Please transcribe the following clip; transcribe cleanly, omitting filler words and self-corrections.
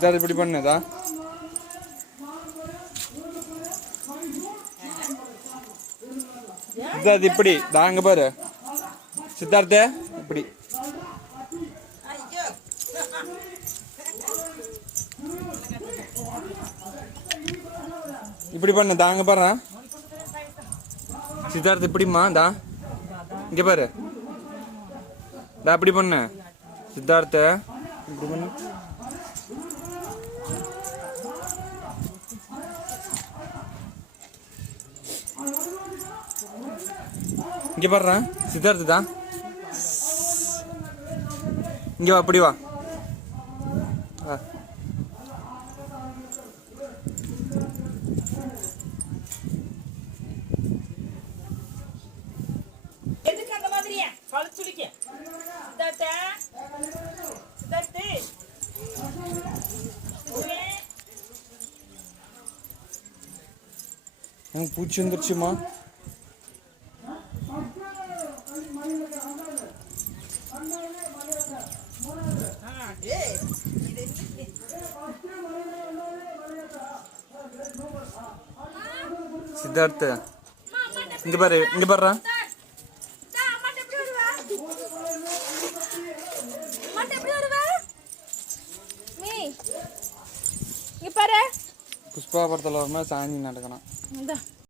சித்தார்த் இப்படி பண்ணுதா? சித்தார்த் இப்படி தாங்க பாரு. சித்தார்த்த இப்படி இப்படி பண்ணு தாங்க பாரு. சித்தார்த் இப்படிமா தா இங்க பாரு. தா இப்படி பண்ணு சித்தார்த்த இப்படி பண்ணு. இங்க பாரு சித்தார்த்து தான். இங்க வா அப்படி வா. எதுக்கு அந்த மாதிரியா பழச்சுளிக்க சித்தார்த்த சித்தார்த்து எனக்கு பூச்சி வந்துருச்சுமா. சித்தார்த்த இங்க பாரு இங்க பாரு. இங்க பாரு புஷ்பா படத்துல ஒரு மாதிரி சாஞ்சி நடக்கணும்.